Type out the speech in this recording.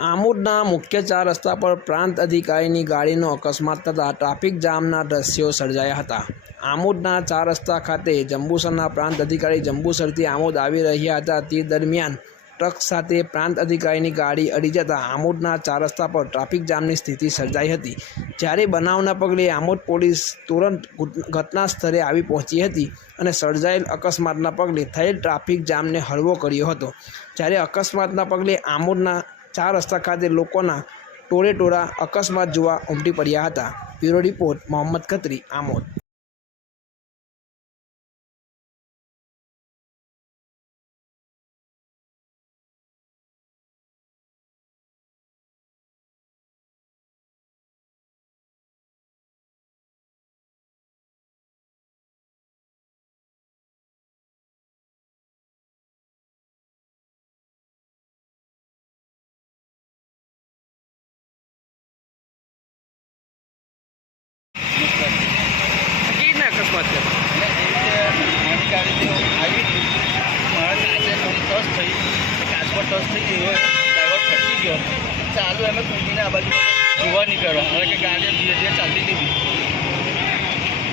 આમોદના મુખ્ય 4 રસ્તા પર પ્રાંત અધિકારીની ગાડીનો અકસ્માત થતાં ટ્રાફિક જામના દ્રશ્યો સર્જાયા હતા। આમોદના 4 રસ્તા ખાતે જંબુસરના પ્રાંત અધિકારી જંબુસરથી આમોદ આવી રહ્યા હતા તે દરમિયાન ટ્રક સાથે પ્રાંત અધિકારીની ગાડી અડી જતાં આમોદના 4 રસ્તા પર ટ્રાફિક જામની સ્થિતિ સર્જાઈ હતી। જ્યારે બનાવના પગલે આમોદ પોલીસ તુરંત ઘટના સ્થળે આવી પહોંચી હતી અને સર્જાયેલ અકસ્માતના પગલે થયેલ ટ્રાફિક જામને હળવો કર્યો હતો। જ્યારે અકસ્માતના પગલે આમોદના 4 રસ્તા ખાતે લોકોના ટોળેટોળા અકસ્માત જોવા ઉમટી પડ્યા હતા। Bureau report Mohammad Khatri, Amod. અકસ્માત મારી ગાડી આવી હતી, મારા કાચે થોડી ટચ થઈ, કાચ પર ટચ થઈ ગઈ હોય, ડ્રાઈવર ફસી ગયો। ચાલુ એમ કુંડીને આ બાજુ જોવા નીકળ્યો, હવે કે ગાડી ધીરે ધીરે ચાલતી હતી,